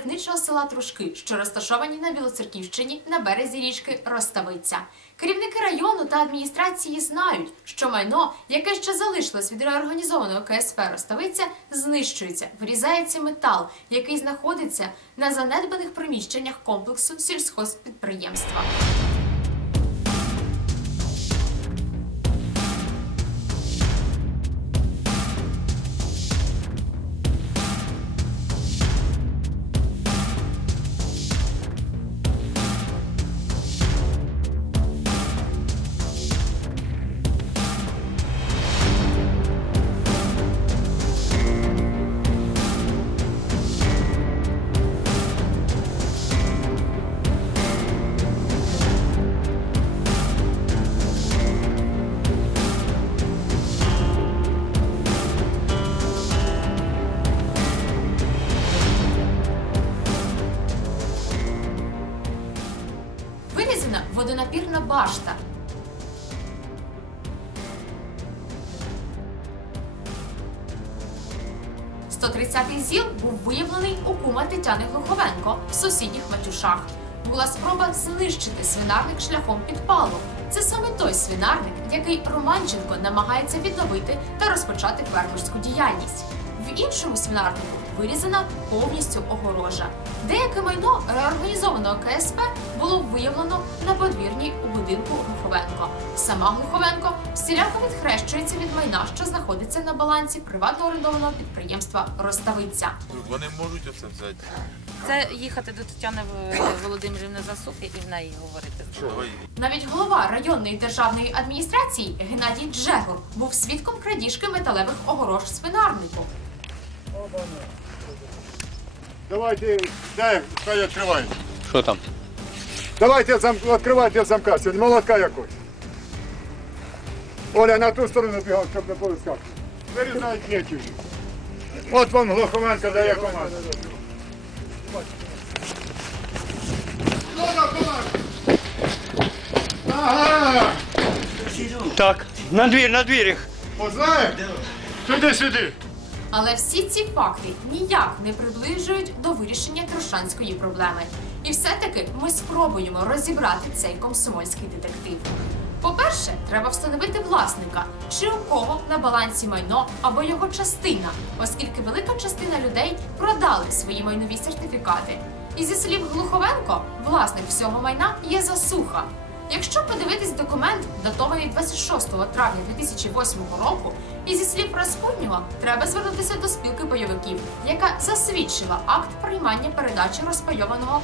мальовничого села Трушки, що розташовані на Білоцерківщині на березі річки Роставиця. Керівники району та адміністрації знають, що майно, яке ще залишилось від реорганізованого КСП Роставиця, знищується, вирізається метал, який знаходиться на занедбаних приміщеннях комплексу сільськогоспідприємства. «130-й ЗІЛ був виявлений у кума Тетяни Глуховенко в сусідніх матюшах. Була спроба знищити свинарник шляхом підпалу. Це саме той свинарник, який Романченко намагається відновити та розпочати фермерську діяльність. В іншому свинарнику вирізана повністю огорожа. Деяке майно реорганізованого КСП було виявлено на подвір'ї у будинку Глуховенко. Сама Глуховенко всіляко відхрещується від майна, що знаходиться на балансі приватно орендованого підприємства Роставиця. Вони можуть оце взяти. Це їхати до Тетяни Володимирівни Засухи і в неї говорити. Навіть голова районної державної адміністрації Геннадій Джегур був свідком крадіжки металевих огорож свинарнику. Давайте, дай, хай відкриває. Що там? Давайте зам, відкривайте замка, сьогодні молотка якось. Оля, на ту сторону бігав, щоб не повискав. Вирізають нечі. От вам Глуховенко дає команду. Ну. Ага, Так, на двір, на двір їх. познаємо? Сюди, сюди. Але всі ці факти ніяк не приближують до вирішення трошанської проблеми. І все-таки ми спробуємо розібрати цей комсомольський детектив. По-перше, треба встановити власника, чи у кого на балансі майно або його частина, оскільки велика частина людей продали свої майнові сертифікати. І зі слів Глуховенко, власник всього майна є засуха. Якщо подивитись документ, датований 26 травня 2008 року, і зі слів Распутнього, треба звернутися до спілки бойовиків, яка засвідчила акт приймання передачі розпайованого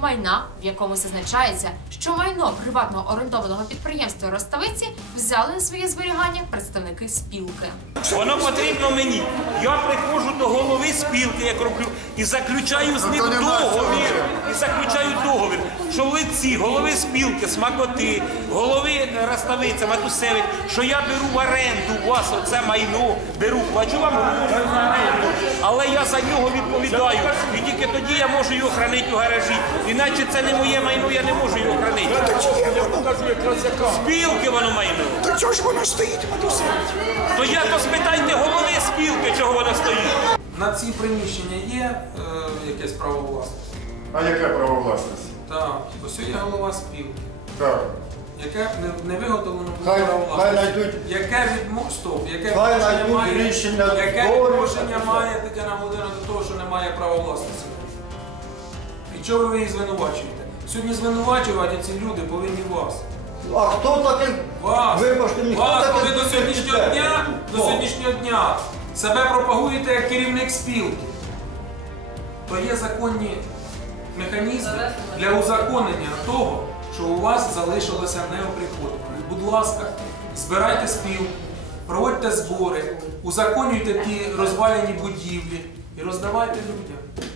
майна, в якому зазначається, що майно приватного орендованого підприємства Роставиці взяли на своє зберігання представники спілки. Воно потрібно мені. Я приходжу до голови спілки, як роблю, і заключаю з ним договір. І заключаю договір, що в лиці голови спілки, смакоти, голови Раставиця, Матусевич, що я беру в оренду у вас оце майно, беру, плачу вам гроші за оренду, але я за нього відповідаю. І тільки тоді я можу його хранити у гаражі. Іначе це не моє майно, я не можу його хранити. Спілки воно майно. То чого ж воно стоїть, Матусевич? То я то спитайте голови спілки, чого воно стоїть. На ці приміщення є е, якесь право власності? А яке право власності? Так, ось є голова спілки. Так. Яке не, не виготовлено було Хай- право хай власності. Яке відмо... Стоп, яке Хай відношення знайдуть має, рішення яке зборів. відношення має Тетяна Володимирівна до того, що немає права власності? І чого ви її звинувачуєте? Сьогодні звинувачувати ці люди повинні вас. А хто такий? Вас, Вибачте, ніхто вас, такий коли до сьогоднішнього дня, до Хто? сьогоднішнього дня себе пропагуєте як керівник спілки, то є законні механізми для узаконення того, що у вас залишилося неоприходоване. Будь ласка, збирайте спілку, проводьте збори, узаконюйте ті розвалені будівлі і роздавайте людям.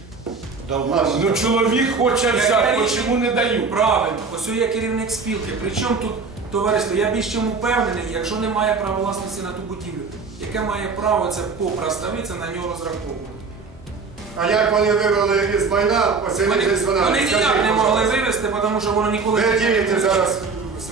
Ну чоловік хоче взяти, рішення? чому не дають? Правильно, ось я керівник спілки. Причому тут товариство, я більш чим упевнений, якщо немає права власності на ту будівлю, яке має право це попроставитися на нього розраховувати. А як вони вивели із майна, Вони, вона. вони ніяк не могли вивезти, тому що воно ніколи Ви ділите зараз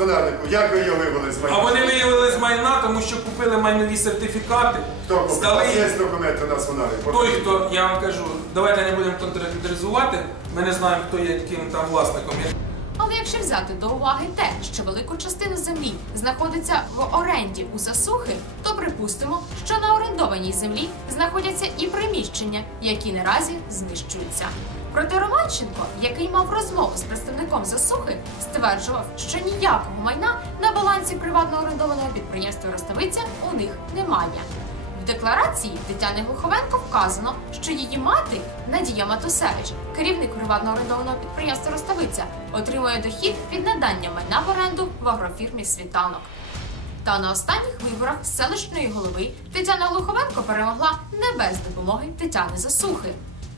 свинарнику, як ви його вивели з А вони виявили з майна, тому що купили майнові сертифікати, Хто купив? Здали їх. є документи на свинарник? Той, хто, я вам кажу, давайте не будемо конкретизувати, ми не знаємо, хто є яким там власником. Але якщо взяти до уваги те, що велику частину землі знаходиться в оренді у засухи, то припустимо, що на орендованій землі знаходяться і приміщення, які наразі знищуються. Проте Романченко, який мав розмову з представником засухи, стверджував, що ніякого майна на балансі приватно орендованого підприємства Роставиця у них немає. Декларації Тетяни Глуховенко вказано, що її мати Надія Матусевич, керівник приватно орендованого підприємства Роставиця, отримує дохід від надання майна в оренду в агрофірмі Світанок. Та на останніх виборах селищної голови Тетяна Глуховенко перемогла не без допомоги Тетяни Засухи.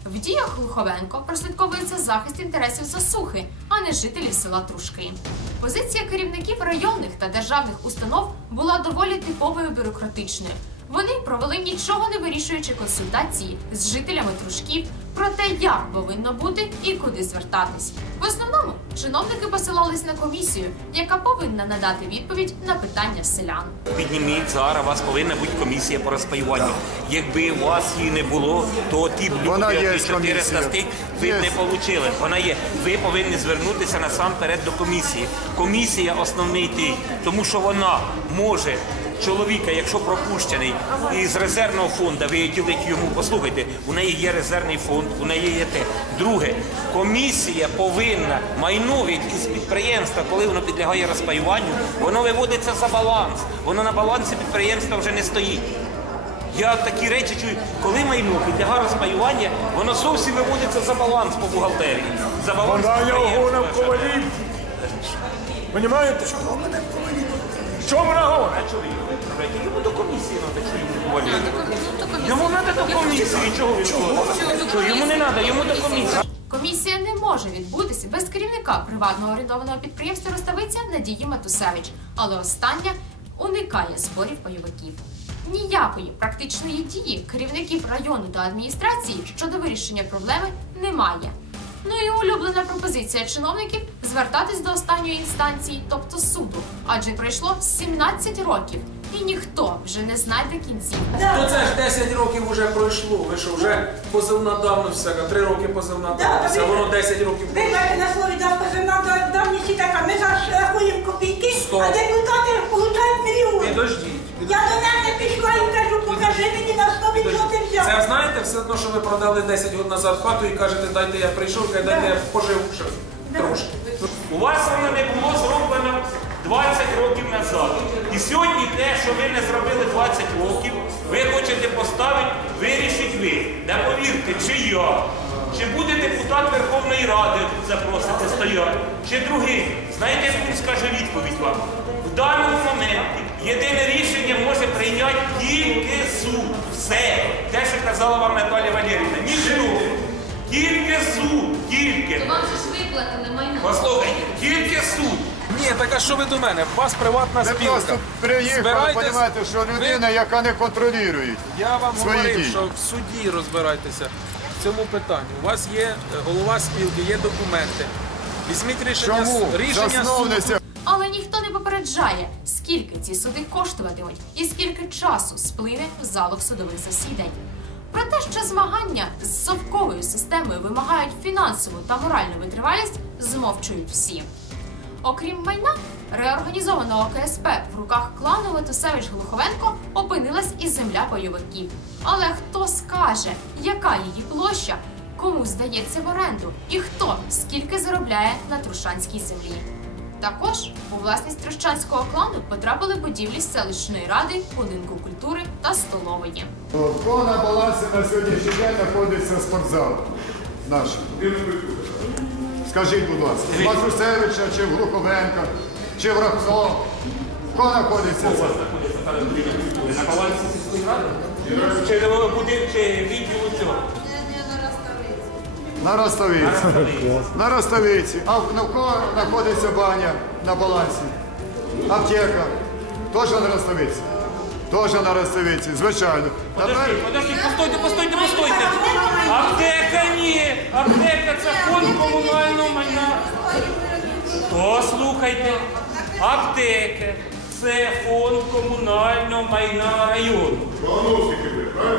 В діях Глуховенко прослідковується захист інтересів засухи, а не жителів села Трушки. Позиція керівників районних та державних установ була доволі типовою бюрократичною. Вони провели нічого не вирішуючи консультації з жителями Трушків про те, як повинно бути і куди звертатись. В основному чиновники посилались на комісію, яка повинна надати відповідь на питання селян. Підніміть зараз, у вас повинна бути комісія по розпаюванню. Якби у вас її не було, то ті б люди, які 400 стих, ви Є. б не отримали. Вона є. Ви повинні звернутися насамперед до комісії. Комісія основний тій, тому що вона може. Чоловіка, якщо пропущений із резервного фонду, виділить йому. Послухайте, у неї є резервний фонд, у неї є те. Друге, комісія повинна майно від із підприємства, коли воно підлягає розпаюванню, воно виводиться за баланс. Воно на балансі підприємства вже не стоїть. Я такі речі чую, коли майно підлягає розпаювання, воно зовсім виводиться за баланс по бухгалтерії. За баланс Вона його на ковалів. Понімаєте? Чому вона гонить? А чого відправляти? Йому до комісії треба, що йому повалювати. Йому треба до комісії, чого він? Що, Йому не треба, йому до комісії. Комісія не може відбутися без керівника приватного орендованого підприємства Роставиця Надії Матусевич, але остання уникає зборів пайовиків. Ніякої практичної дії керівників району та адміністрації щодо вирішення проблеми немає. Ну і улюблена пропозиція чиновників звертатись до останньої інстанції, тобто суду, адже пройшло 17 років, і ніхто вже не знайде кінців. То це ж 10 років вже пройшло. Ви що, вже позивна давність всяка, 3 роки позивна давність, а воно 10 років Ви бачите на слові да, позивна давність така, ми зараз рахуємо копійки, а депутати получають мільйони. Підождіть. Я до мене пішла і кажу, покажи мені на 100% взяв. Це знаєте, все одно, що ви продали 10 років назад хату і кажете, дайте я прийшов, дайте я пожив ще трошки. У вас воно не було зроблено 20 років назад. І сьогодні те, що ви не зробили 20 років, ви хочете поставити, вирішить ви. Да повірте, чи я, чи буде депутат Верховної Ради запросите стояти, чи другий. Знаєте, яку він скаже відповідь вам? В даному моменті єдине рішення може прийняти тільки суд. Все. Те, що казала вам Наталія Валерівна. Нічого. Тільки суд, тільки. Вам же ж виплатили майно. Послухайте, тільки суд. Ні, так а що ви до мене? У вас приватна Ви спілка. просто приїхали, Збирайтесь- розумієте, що людина, яка не контролює. Я вам свої говорив, дії. що в суді розбирайтеся в цьому питанні. У вас є е, голова спілки, є документи. Візьміть рішення, Чому? рішення суду. Але ніхто не попереджає, скільки ці суди коштуватимуть і скільки часу сплине в залог судових засідань. Про те, що змагання з совковою системою вимагають фінансову та моральну витривалість, змовчують всі. Окрім майна, реорганізованого КСП в руках клану Летусевич Глуховенко опинилась і земля бойовиків. Але хто скаже, яка її площа, кому здається в оренду і хто скільки заробляє на трушанській землі? Також у власність трощанського клану потрапили будівлі селищної ради, будинку культури та столової. Хто на балансі на сьогоднішній день знаходиться спортзал наш? Скажіть, будь ласка, в Матрусевича, чи в Глуховенка, чи в Рахно? Хто знаходиться? На балансі сільської ради? Чи буде чи відділу цього? На Ростовиці. На Ростовиці. А в кого знаходиться баня на балансі? Аптека. Теж на Ростовиці. Теж на Ростовиці, звичайно. Подожди, подожди, постойте, постойте, постойте. Аптека ні. Аптека це фонд комунального майна. Послухайте. Аптеки це фонд комунального майна району.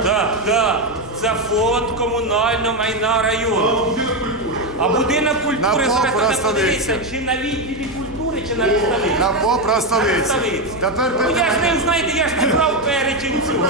Так, так. Це фонд комунального майна району. А будинок культури На зараз Попростовиці. подивіться, чи на відділі культури, чи на відставиці. На Попростовиці. Тепер Ну, я ж питання. не знаєте, я ж не брав перечень цього.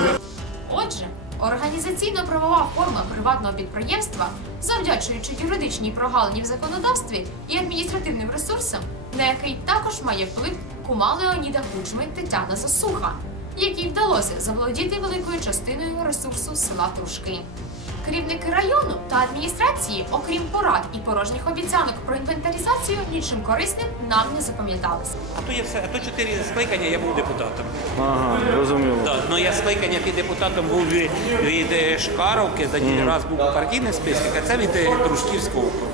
Організаційно-правова форма приватного підприємства, завдячуючи юридичній прогалині в законодавстві і адміністративним ресурсам, на який також має вплив кума Леоніда Кучми Тетяна Засуха, якій вдалося заволодіти великою частиною ресурсу села Трушки. Керівники району та адміністрації, окрім порад і порожніх обіцянок про інвентаризацію, нічим корисним нам не запам'яталися. А то є все, а то чотири скликання я був депутатом. Ага, розуміло. Так, ну я скликання під депутатом був від, від е, Шкаровки, тоді раз був у партійних списках, а це від е, Дружківського округу.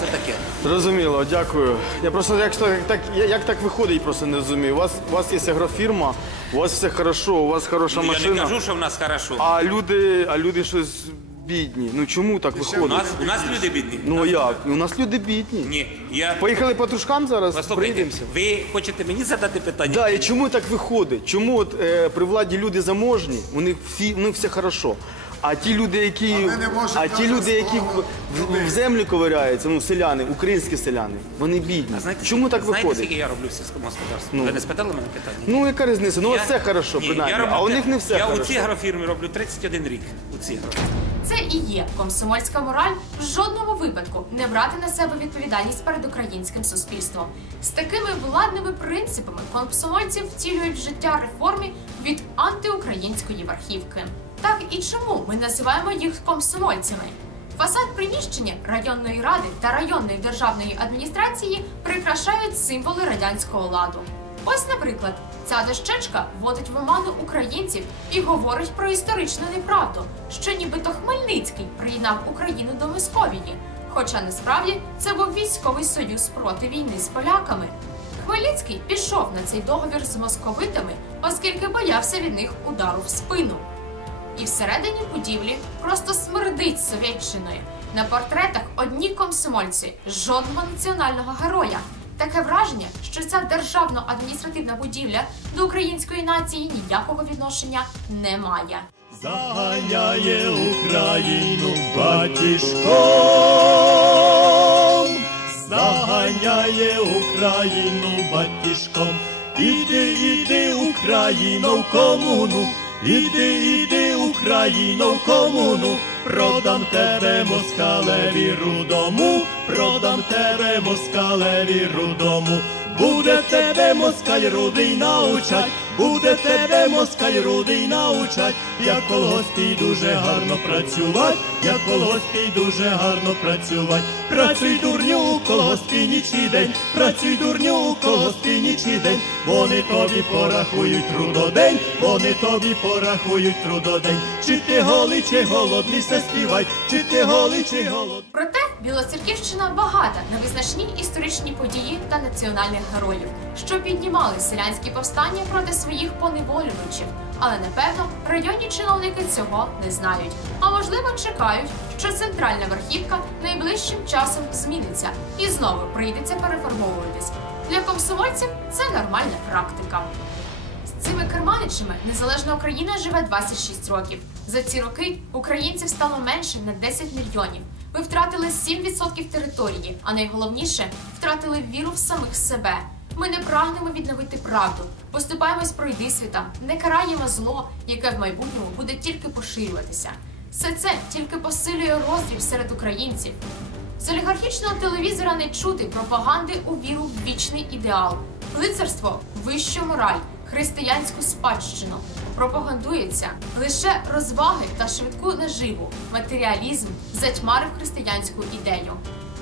Це таке. Зрозуміло, дякую. Я просто як так, так як так виходить, просто не розумію. У вас у вас є агрофірма, у вас все хорошо, у вас хороша Ну, я машина. не кажу, що в нас хорошо. А люди, а люди щось бідні. Ну чому так У виходить? нас, у нас люди бідні. Ну як? У нас люди бідні. Ні, я... Поїхали по дружкам зараз, Послухайте, прийдемося. ви хочете мені задати питання? Да, і чому так виходить? Чому от е, при владі люди заможні, у них всі, у них все хорошо. А ті люди, які, А не можемо а ті навіть люди, які в, свого в, в землі ковиряються, ну селяни, українські селяни, вони бідні. А знаєте, чому так знаєте, виходить? скільки я роблю в сільському господарстві? Ну. Ви не спитали мене питання? Ну яка різниця? Ну Я- все хорошо, Ні, принаймні, я роблю а у те- них не все Я хорошо. у цій агрофірмі роблю 31 рік. У цій агрофірмі. Це і є комсомольська мораль в жодному випадку не брати на себе відповідальність перед українським суспільством. З такими владними принципами комсомольці втілюють в життя реформи від антиукраїнської верхівки. Так і чому ми називаємо їх комсомольцями? Фасад приміщення районної ради та районної державної адміністрації прикрашають символи радянського ладу. Ось, наприклад, ця дощечка вводить в оману українців і говорить про історичну неправду, що нібито Хмельницький приєднав Україну до Московії. Хоча насправді це був військовий союз проти війни з поляками. Хмельницький пішов на цей договір з московитами, оскільки боявся від них удару в спину. І всередині будівлі просто смердить совєтчиною. На портретах одні комсомольці, жодного національного героя. Таке враження, що ця державно-адміністративна будівля до української нації ніякого відношення не має. Заганяє Україну батішком, заганяє Україну батішком. Іди, іди, Україно, в комуну, іди, іди, Україно, в комуну, продам тебе москалеві рудому, продам тебе москалеві рудому. Буде тебе москаль рудий научать, буде тебе москаль рудий научать, як в колгоспі дуже гарно працювать, як в колгоспі дуже гарно працювать. Працюй дурню колгоспі ніч день, працюй дурню колгоспі ніч день, вони тобі порахують трудодень, вони тобі порахують трудодень. Чи ти голий, чи голодний, се співай, чи ти голий, чи голодний. Проте Білоцерківщина багата на визначні історичні події та національних героїв, що піднімали селянські повстання проти своїх поневолювачів. Але напевно районні чиновники цього не знають. А можливо, чекають, що центральна верхівка найближчим часом зміниться і знову прийдеться переформовуватись. Для комсомольців це нормальна практика. З цими керманичами незалежна Україна живе 26 років. За ці роки українців стало менше на 10 мільйонів. Ми втратили 7% території, а найголовніше втратили віру в самих себе. Ми не прагнемо відновити правду, поступаємось пройдисвітам, не караємо зло, яке в майбутньому буде тільки поширюватися. Все це тільки посилює розрів серед українців. З олігархічного телевізора не чути пропаганди у віру в вічний ідеал, лицарство вищу мораль, християнську спадщину. Пропагандується лише розваги та швидку наживу. Матеріалізм затьмарив християнську ідею.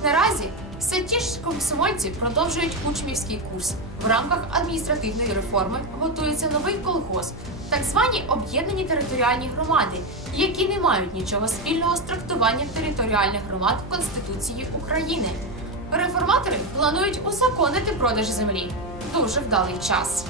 Наразі все ті ж комсомольці продовжують учнівський курс. В рамках адміністративної реформи готується новий колгосп, так звані об'єднані територіальні громади, які не мають нічого спільного з трактуванням територіальних громад Конституції України. Реформатори планують узаконити продаж землі. Дуже вдалий час.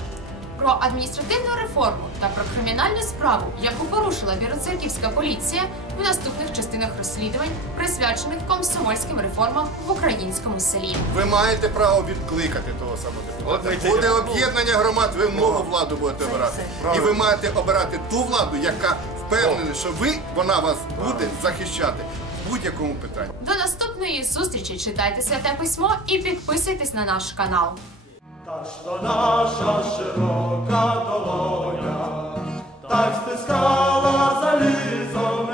Про адміністративну реформу та про кримінальну справу, яку порушила Білоцерківська поліція в наступних частинах розслідувань, присвячених комсомольським реформам в українському селі. Ви маєте право відкликати того самого депутата. Буде об'єднання громад, ви нову владу будете обирати. І ви маєте обирати ту владу, яка впевнена, що ви, вона вас буде захищати в будь-якому питанні. До наступної зустрічі читайте святе письмо і підписуйтесь на наш канал. Taż to nasza szeroka dolonia, tak styskała za lizą